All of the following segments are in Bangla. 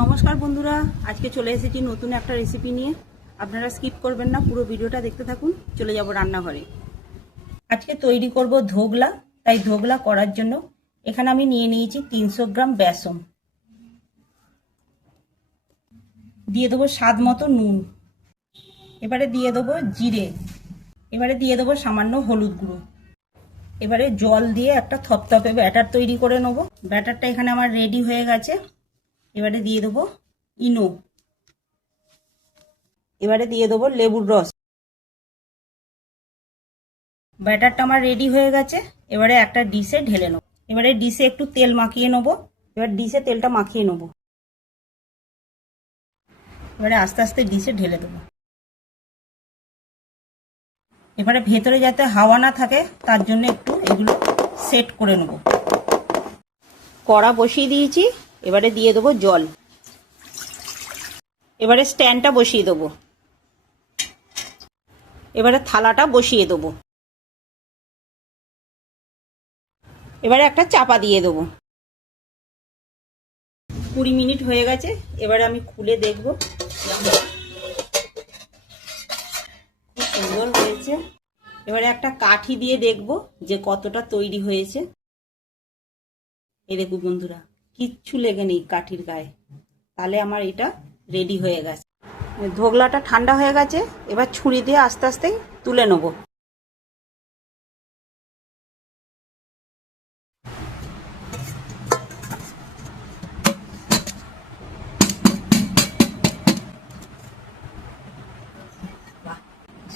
নমস্কার বন্ধুরা, আজকে চলে এসেছি নতুন একটা রেসিপি নিয়ে। আপনারা স্কিপ করবেন না, পুরো ভিডিওটা দেখতে থাকুন। চলে যাব রান্নাঘরে। আজকে তৈরি করব ধোগলা। তাই ধোগলা করার জন্য এখানে আমি নিয়ে নিয়েছি 300 গ্রাম বেসন। দিয়ে দেবো স্বাদ মতো নুন। এবারে দিয়ে দেবো জিরে। এবারে দিয়ে দেবো সামান্য হলুদ গুঁড়ো। এবারে জল দিয়ে একটা থপথপে ব্যাটার তৈরি করে নেবো। ব্যাটারটা এখানে আমার রেডি হয়ে গেছে। এবারে দিয়ে দেবো ইনো। এবারে দিয়ে দেবো লেবুর রস। ব্যাটারটা আমার রেডি হয়ে গেছে। এবারে একটা ডিশে ঢেলে নেবো। এবারে ডিশে একটু তেল মাখিয়ে নেবো। এবার ডিশে তেলটা মাখিয়ে নেবো। এবারে আস্তে আস্তে ডিশে ঢেলে দেবো। এবারে ভেতরে যাতে হাওয়া না থাকে তার জন্য একটু এগুলো সেট করে নেবো। কড়া বসিয়ে দিয়েছি। এবারে দিয়ে দেবো জল। এবারে স্ট্যান্ডটা বসিয়ে দেবো। এবারে থালাটা বসিয়ে দেবো। এবারে একটা চাপা দিয়ে দেবো। 20 মিনিট হয়ে গেছে। এবারে আমি খুলে দেখব। খুব সুন্দর হয়েছে। এবারে একটা কাঠি দিয়ে দেখব যে কতটা তৈরি হয়েছে। এই দেখুন বন্ধুরা, কিচ্ছু লেগে নেই কাঠির গায়ে। তাহলে আমার এটা রেডি হয়ে গেছে। ধোগলাটা ঠান্ডা হয়ে গেছে। এবার ছুরি দিয়ে আস্তে আস্তে তুলে নেব।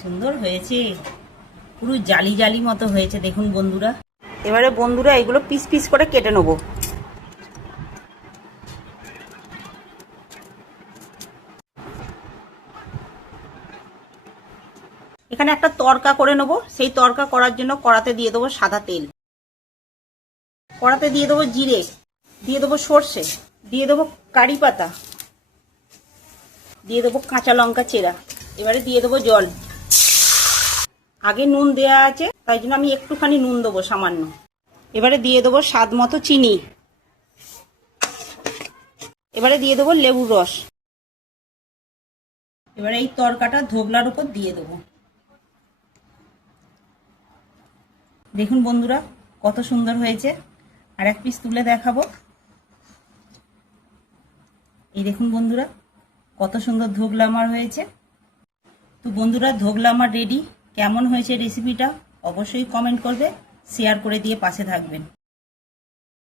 সুন্দর হয়েছে, পুরো জালি জালি মতো হয়েছে দেখুন বন্ধুরা। এবারে বন্ধুরা এগুলো পিস পিস করে কেটে নেব। এখানে একটা তড়কা করে নেব। সেই তড়কা করার জন্য কড়াতে দিয়ে দেবো সাদা তেল। কড়াতে দিয়ে দেবো জিরে, দিয়ে দেবো সর্ষে, দিয়ে দেবো কারি পাতা, দিয়ে দেবো কাঁচা লঙ্কা চেরা। এবারে দিয়ে দেবো জল। আগে নুন দেয়া আছে, তাই জন্য আমি একটুখানি নুন দেবো সামান্য। এবারে দিয়ে দেবো স্বাদ মতো চিনি। এবারে দিয়ে দেবো লেবুর রস। এবারে এই তড়কাটা ধোগলার উপর দিয়ে দেবো। দেখুন বন্ধুরা কত সুন্দর হয়েছে। আর এক পিস তুলে দেখাবো। এই দেখুন বন্ধুরা কত সুন্দর ধোগলা আমার হয়েছে। তো বন্ধুরা ধোগলা আমার রেডি। কেমন হয়েছে রেসিপিটা অবশ্যই কমেন্ট করবে, শেয়ার করে দিয়ে পাশে থাকবেন।